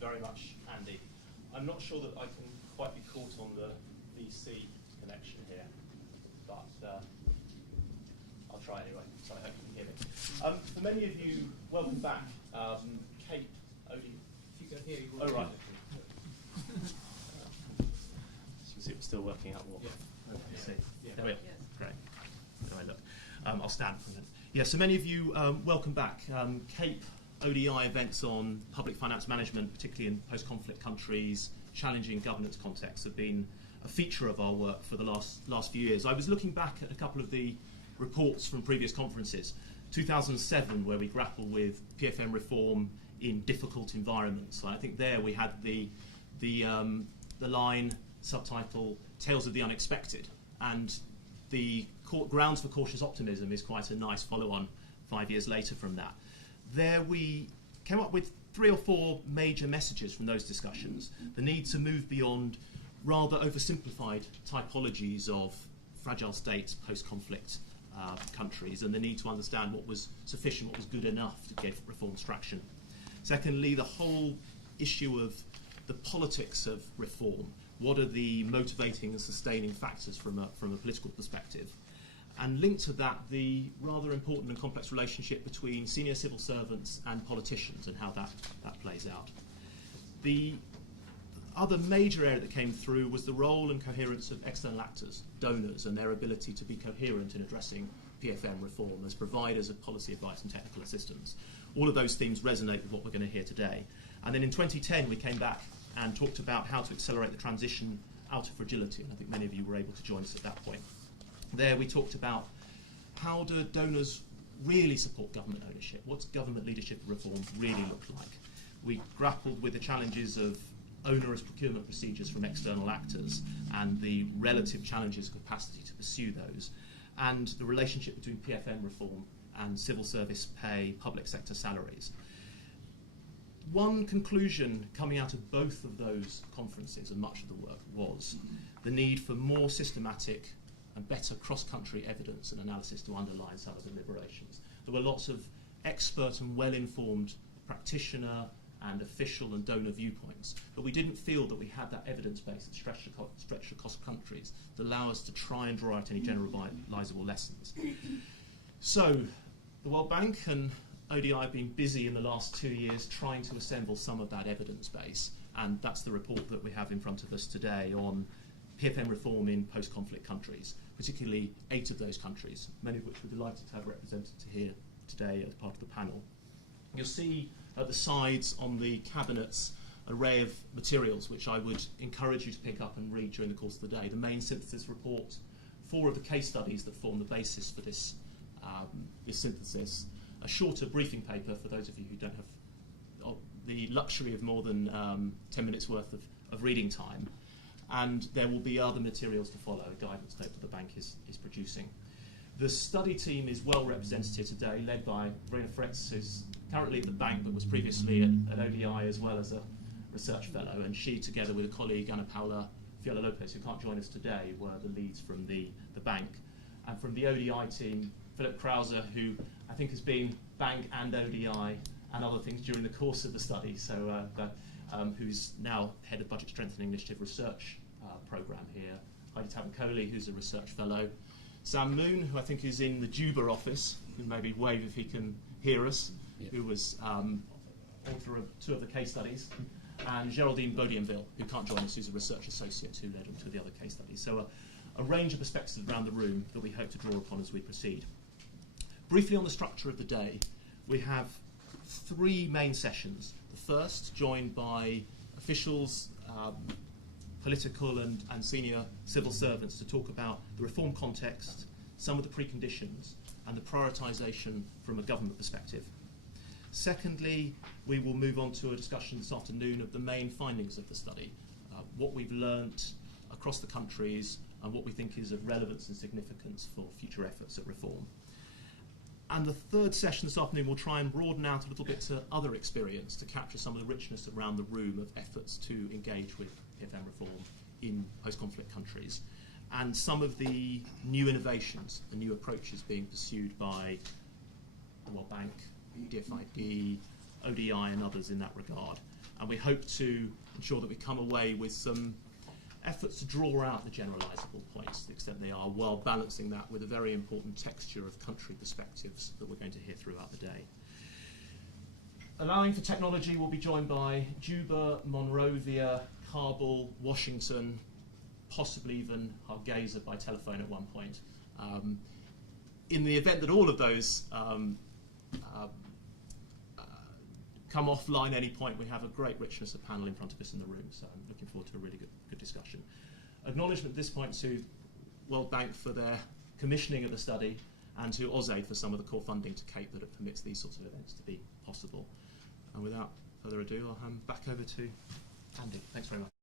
very much, Andy. I'm not sure that I can quite be caught on the VC connection here, but I'll try anyway, so I hope you can hear me. For many of you, welcome back. Kate, Odie. If you can hear, you will. Oh, right. So see, it's still working out what. Yeah. See. Yeah. There we are. Yes. Great. There I look. I'll stand for a minute. Yeah, so many of you, welcome back. CAPE ODI events on public finance management, particularly in post-conflict countries, challenging governance contexts, have been a feature of our work for the last few years. I was looking back at a couple of the reports from previous conferences. 2007, where we grapple with PFM reform in difficult environments. So I think there we had the line subtitle "Tales of the Unexpected," and the grounds for cautious optimism is quite a nice follow-on 5 years later from that. There we came up with 3 or 4 major messages from those discussions. The need to move beyond rather oversimplified typologies of fragile states, post-conflict countries, and the need to understand what was sufficient, what was good enough to give reforms traction. Secondly, the whole issue of the politics of reform. What are the motivating and sustaining factors from a political perspective? And linked to that, the rather important and complex relationship between senior civil servants and politicians and how that plays out. The other major area that came through was the role and coherence of external actors, donors, and their ability to be coherent in addressing PFM reform as providers of policy advice and technical assistance. All of those themes resonate with what we're going to hear today. And then in 2010, we came back and talked about how to accelerate the transition out of fragility, and I think many of you were able to join us at that point. There we talked about how do donors really support government ownership? What's government leadership reform really look like? We grappled with the challenges of onerous procurement procedures from external actors and the relative challenges of capacity to pursue those, and the relationship between PFM reform and civil service pay, public sector salaries. One conclusion coming out of both of those conferences and much of the work was the need for more systematic and better cross-country evidence and analysis to underline some of the deliberations. There were lots of expert and well-informed practitioner and official and donor viewpoints, but we didn't feel that we had that evidence base that stretched across countries to allow us to try and draw out any generalisable lessons. So, the World Bank and ODI have been busy in the last 2 years trying to assemble some of that evidence base, and that's the report that we have in front of us today on PFM reform in post-conflict countries, particularly 8 of those countries, many of which we're delighted to have represented here today as part of the panel. You'll see at the sides on the cabinets an array of materials which I would encourage you to pick up and read during the course of the day. The main synthesis report, 4 of the case studies that form the basis for this synthesis, a shorter briefing paper for those of you who don't have the luxury of more than 10 minutes worth of reading time, and there will be other materials to follow, a guidance note that the bank is producing. The study team is well represented here today, led by Verena Fritz, who's currently at the bank but was previously at ODI as well as a research fellow, and she, together with a colleague, Ana Paula Fiala Lopez, who can't join us today, were the leads from the bank. And from the ODI team, Philip Krause, who I think has been bank and ODI and other things during the course of the study, so who's now head of Budget Strengthening Initiative Research Programme here. Heidi Tabancoli, who's a research fellow. Sam Moon, who I think is in the Juba office, who maybe wave if he can hear us, yep. Who was author of 2 of the case studies. And Geraldine Baudienville, who can't join us, who's a research associate who led on 2 of the other case studies. So a range of perspectives around the room that we hope to draw upon as we proceed. Briefly on the structure of the day, we have 3 main sessions. The first, joined by officials, political and senior civil servants, to talk about the reform context, some of the preconditions, and the prioritisation from a government perspective. Secondly, we will move on to a discussion this afternoon of the main findings of the study, what we've learnt across the countries, and what we think is of relevance and significance for future efforts at reform. And the third session this afternoon will try and broaden out a little bit to other experience to capture some of the richness around the room of efforts to engage with PFM reform in post-conflict countries, and some of the new innovations, the new approaches being pursued by the World Bank, DFID, ODI and others in that regard, And we hope to ensure that we come away with some efforts to draw out the generalisable points to the extent they are, while balancing that with a very important texture of country perspectives that we're going to hear throughout the day. Allowing for technology, we'll be joined by Juba, Monrovia, Kabul, Washington, possibly even Hargeisa by telephone at one point. In the event that all of those come offline at any point, we have a great richness of panel in front of us in the room, so I'm looking forward to a really good discussion. Acknowledgement at this point to World Bank for their commissioning of the study, and to AusAid for some of the core funding to CAPE that it permits these sorts of events to be possible. And without further ado, I'll hand back over to Andy. Thanks very much.